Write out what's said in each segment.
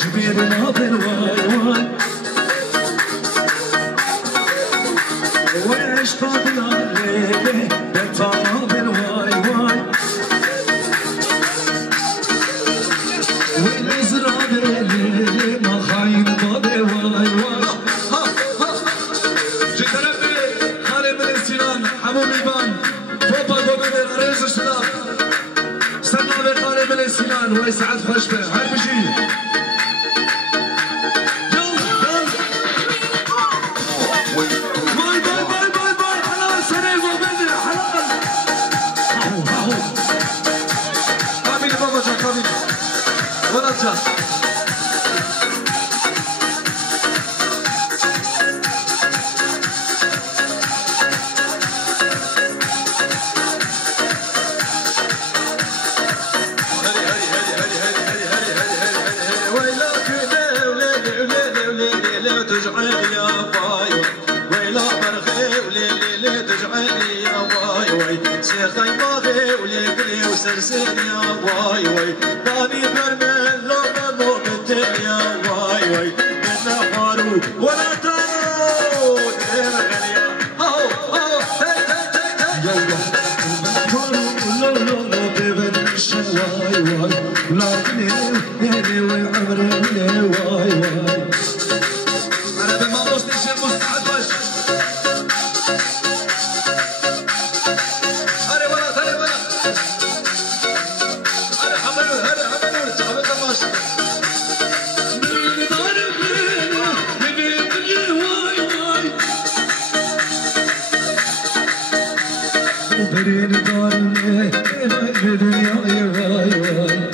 جبيرنا بالواي ويش طابنا ليه بنطانا بالواي والازرع بالليل ما خاين طابي واي جيت ربي خالي من السنان حمو ميبان فوبا قومدر رئيس الشباب استنى بخالي من السنان ويسعد خشبه هاي بجي سرسين يا واي واي داني برمل لو بمو بنتين يا واي واي منا فارو ولا تارو دير غليا هاو هاو هاي هاي هاي يلا فارو لو لو لو بيبن شواي واي لكن يلي وعمري واي واي انا بما وصلت شيء مستعد باش برين دارني بدنيا يا واي واي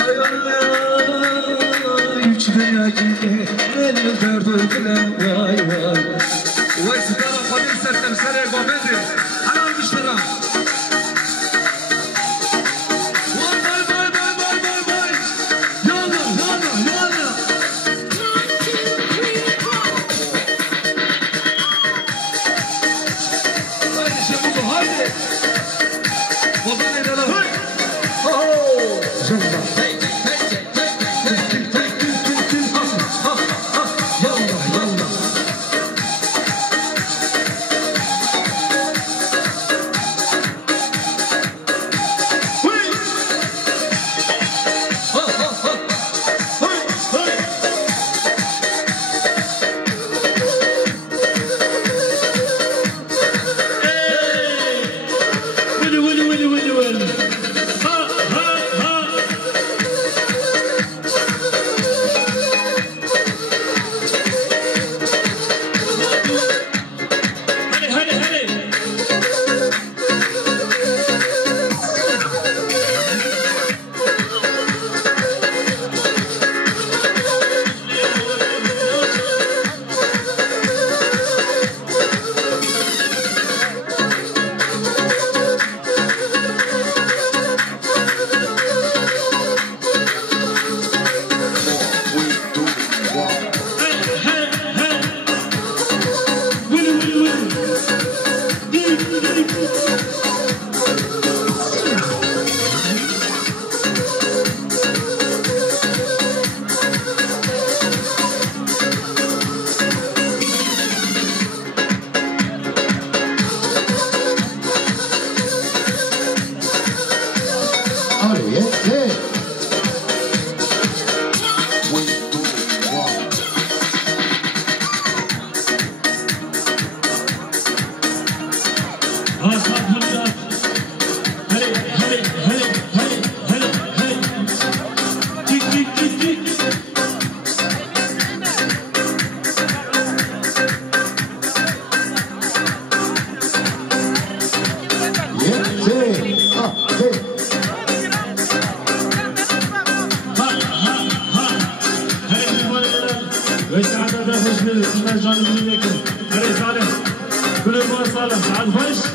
ay ay üç dünya gibi benim derdim bile vay vay vay sigara falan sertem sere gobedir anam dışarı vay vay vay vay vay vay vay yana yana yana haydi şefuzu haydi bozan edene hay Zumba. ويسعد هذا فش بالجانب اللي يكون هري صالح كل ما صالح سعد فش